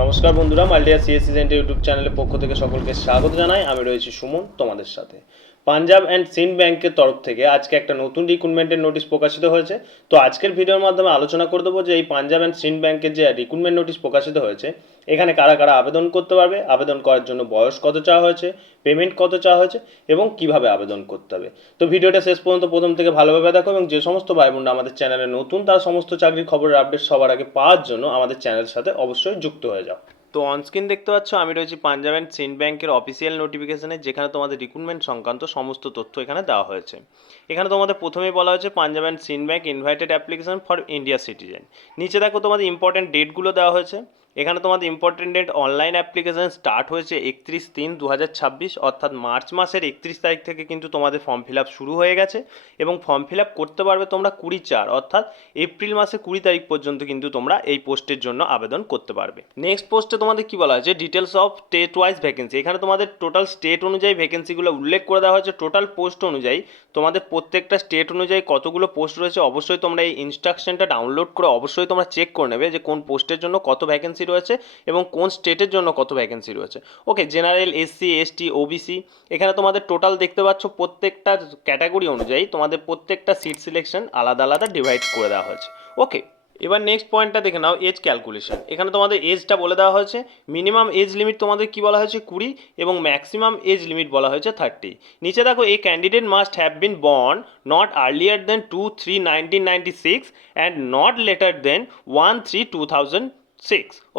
নমস্কার বন্ধুরা, মাল্টিয়া CSC centre YouTube চ্যানেলের পক্ষ থেকে সকলকে স্বাগত জানাই। আমি রয়েছি সুমন তোমাদের সাথে। পাঞ্জাব অ্যান্ড সিন্ধ ব্যাংকের তরফ থেকে আজকে একটা নতুন রিক্রুটমেন্টের নোটিশ প্রকাশিত হয়েছে। তো আজকের ভিডিওর মাধ্যমে আলোচনা করে দেবো যে এই পাঞ্জাব অ্যান্ড সিন্ধ ব্যাংকের যে রিক্রুটমেন্ট নোটিশ প্রকাশিত হয়েছে, এখানে কারা কারা আবেদন করতে পারবে, আবেদন করার জন্য বয়স কত চাওয়া হয়েছে, পেমেন্ট কত চাওয়া হয়েছে এবং কিভাবে আবেদন করতে হবে। তো ভিডিওটা শেষ পর্যন্ত প্রথম থেকে ভালোভাবে দেখো এবং যে সমস্ত ভাই বোনরা আমাদের চ্যানেলে নতুন তার সমস্ত চাকরির খবরের আপডেট সবার আগে পাওয়ার জন্য আমাদের চ্যানেলের সাথে অবশ্যই যুক্ত হয়ে যাও। তো অনস্ক্রিন দেখতে পাচ্ছ আমি রয়েছি পাঞ্জাব অ্যান্ড সিন্ধ ব্যাংকের অফিসিয়াল নোটিফিকেশনে, যেখানে তোমাদের রিক্রুটমেন্ট সংক্রান্ত সমস্ত তথ্য এখানে দেওয়া হয়েছে। এখানে তোমাদের প্রথমেই বলা হয়েছে Punjab and Sind bank invited application for India citizen. নিচে দেখো তোমাদের ইম্পর্টেন্ট ডেটগুলো দেওয়া হয়েছে। এখানে তোমাদের important date, online application start হয়েছে 31/3/2026, অর্থাৎ মার্চ মাসের 31 তারিখ থেকে কিন্তু তোমাদের ফর্ম ফিল আপ শুরু হয়ে গেছে এবং ফর্ম ফিল আপ করতে পারবে তোমরা 20/4, অর্থাৎ এপ্রিল মাসের 20 তারিখ পর্যন্ত কিন্তু তোমরা এই পোস্টের জন্য আবেদন করতে পারবে। নেক্সট পোস্টে তোমাদের কি বলা হয়েছে, details of state wise vacancy. এখানে তোমাদের টোটাল স্টেট অনুযায়ী ভ্যাকেন্সিগুলো উল্লেখ করে দেওয়া হয়েছে। টোটাল পোস্ট অনুযায়ী তোমাদের প্রত্যেকটা স্টেট অনুযায়ী কতগুলো পোস্ট রয়েছে, অবশ্যই তোমরা এই ইনস্ট্রাকশনটা ডাউনলোড করে অবশ্যই তোমরা চেক করে নেবে যে কোন পোস্টের জন্য কত ভ্যাকেন্সি রয়েছে এবং কোন স্টেটের জন্য কত ভ্যাকেন্সি রয়েছে। ওকে, জেনারেল, এসসি, এসটি, ওবিসি, এখানে তোমাদের টোটাল দেখতে পাচ্ছ প্রত্যেকটা ক্যাটাগরি অনুযায়ী তোমাদের প্রত্যেকটা সিট সিলেকশন আলাদা আলাদা ডিভাইড করে দেওয়া হয়েছে। ওকে, এবার নেক্সট পয়েন্টটা দেখে নাও, এজ ক্যালকুলেশন। এখানে তোমাদের এজটা বলে দেওয়া হয়েছে। মিনিমাম এজ লিমিট তোমাদের কি বলা হয়েছে 20 এবং ম্যাক্সিমাম এজ লিমিট বলা হয়েছে 30। নিচে দেখো, a candidate must have been born not earlier than 2/3/1996 and not later than 1/3/2006।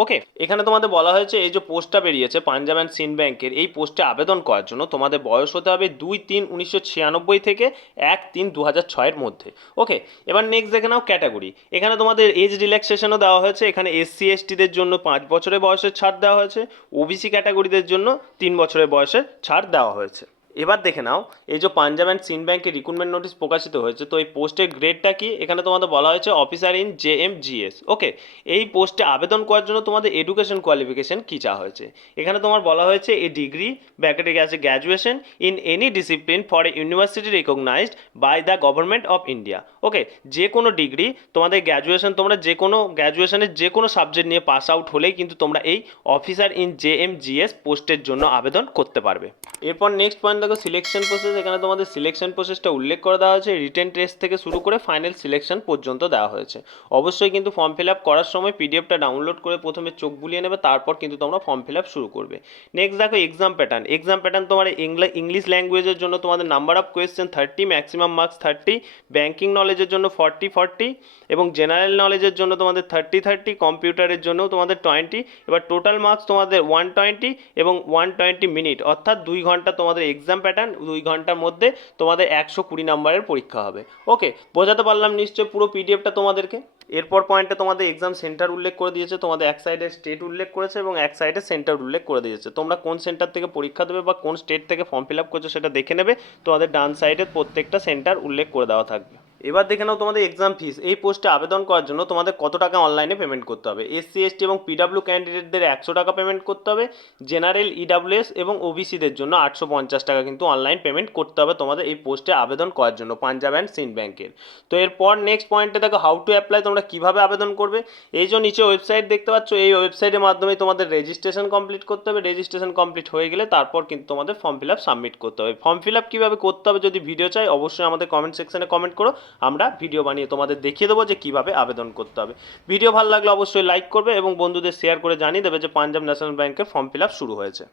Okay, এখানে তোমাদের বলা হয়েছে এই যে পোস্টটা বেরিয়েছে পাঞ্জাব অ্যান্ড সিন্ধ ব্যাংকের, এই পোস্টে আবেদন করার জন্য তোমাদের বয়স হতে হবে 2/3/1996 থেকে 1/3/2006 মধ্যে। ওকে, এবার নেক্সট দেখে নাও ক্যাটাগরি। এখানে তোমাদের এজ রিল্যাক্সেশনও দেওয়া হয়েছে। এখানে এসসি এসটিদের জন্য 5 বছরের বয়সের ছাড় দেওয়া হয়েছে, ওবিসি ক্যাটাগরিদের জন্য 3 বছরের বয়সের ছাড় দেওয়া হয়েছে। এবার দেখে নাও, এই যে পাঞ্জাব অ্যান্ড সিন্ধ ব্যাংকের রিক্রুটমেন্ট নোটিশ প্রকাশিত হয়েছে, তো এই পোস্টের গ্রেডটা কি এখানে তোমাদের বলা হয়েছে অফিসার ইন জেএমজিএস। ওকে, এই পোস্টে আবেদন করার জন্য তোমাদের এডুকেশন কোয়ালিফিকেশন কী চাওয়া হয়েছে। এখানে তোমার বলা হয়েছে এ ডিগ্রি, ব্র্যাকেটে আছে graduation in any discipline for a university recognised by the government of India. Okay, যে কোনো ডিগ্রি, তোমাদের গ্র্যাজুয়েশন, তোমরা যে কোনো গ্র্যাজুয়েশনের যে কোনো সাবজেক্ট নিয়ে পাস আউট হলেই কিন্তু তোমরা এই অফিসার ইন জেএমজিএস পোস্টের জন্য আবেদন করতে পারবে। এরপর নেক্সট পয়েন্ট দেখো, সিলেকশন প্রসেস। এখানে তোমাদের সিলেকশন প্রসেসটা উল্লেখ করে দেওয়া হয়েছে। রিটেন টেস্ট থেকে শুরু করে ফাইনাল সিলেকশন পর্যন্ত দেওয়া হয়েছে। অবশ্যই কিন্তু ফর্ম ফিল আপ করার সময় পিডিএফটা ডাউনলোড করে প্রথমে চোখ বুলিয়ে নেবে, তারপর কিন্তু তোমরা ফর্ম ফিল আপ শুরু করবে। নেক্সট দেখো এক্সাম প্যাটার্ন। এক্সাম প্যাটার্ন তোমার ইংলিশ ল্যাঙ্গুয়েজের জন্য তোমাদের number of question 30, maximum marks 30, banking নলেজের জন্য 40 এবং জেনারেল নলেজের জন্য তোমাদের 30, কম্পিউটারের জন্যও তোমাদের 20। এবার টোটাল মার্কস তোমাদের 120 এবং 120 মিনিট, অর্থাৎ 2 ঘন্টা তোমাদের এক্সাম প্যাটার্ন। 2 ঘন্টার মধ্যে তোমাদের 120 নাম্বারের পরীক্ষা হবে। ওকে, বোঝাতে পারলাম নিশ্চয় পুরো পিডিএফটা তোমাদেরকে। এরপর পয়েন্টে তোমাদের এক্সাম সেন্টার উল্লেখ করে দিয়েছে। তোমাদের এক সাইডে স্টেট উল্লেখ করেছে এবং এক সাইডে সেন্টার উল্লেখ করে দিয়েছে। তোমরা কোন সেন্টার থেকে পরীক্ষা দেবে বা কোন স্টেট থেকে ফর্ম ফিল আপ করছো সেটা দেখে নেবে। তোমাদের ডান সাইডে প্রত্যেকটা সেন্টার উল্লেখ করে দেওয়া থাকবে। এবার দেখে নাও তোমাদের এক্সাম ফিস। এই পোস্টে আবেদন করার জন্য তোমাদের কত টাকা অনলাইনে পেমেন্ট করতে হবে। এসসি এসটি এবং পিডাব্লিউ ক্যান্ডিডেটদের 100 টাকা পেমেন্ট করতে হবে। জেনারেল, ইডাব্লিউএস এবং ওবিসিদের জন্য 850 টাকা কিন্তু অনলাইন পেমেন্ট করতে হবে তোমাদের এই পোস্টে আবেদন করার জন্য পাঞ্জাব অ্যান্ড সিন্ধ ব্যাংকের। তো এরপর নেক্সট পয়েন্টে দেখো হাউ টু অ্যাপ্লাই, তোমরা কীভাবে আবেদন করবে। এই যে নিচে ওয়েবসাইট দেখতে পাচ্ছ, এই ওয়েবসাইটের মাধ্যমে তোমাদের রেজিস্ট্রেশন কমপ্লিট করতে হবে। রেজিস্ট্রেশন কমপ্লিট হয়ে গেলে তারপর কিন্তু তোমাদের ফর্ম ফিল আপ সাবমিট করতে হবে। ফর্ম ফিল আপ কীভাবে করতে হবে যদি ভিডিও চাই, অবশ্যই আমাদের কমেন্ট সেকশনে কমেন্ট করো, আমরা ভিডিও বানিয়ে তোমাদের দেখিয়ে দেবো যে কীভাবে আবেদন করতে হবে। ভিডিও ভালো লাগলে অবশ্যই লাইক করবে এবং বন্ধুদের শেয়ার করে জানিয়ে দেবে যে পাঞ্জাব ন্যাশনাল ব্যাংকের ফর্ম ফিল আপ শুরু হয়েছে।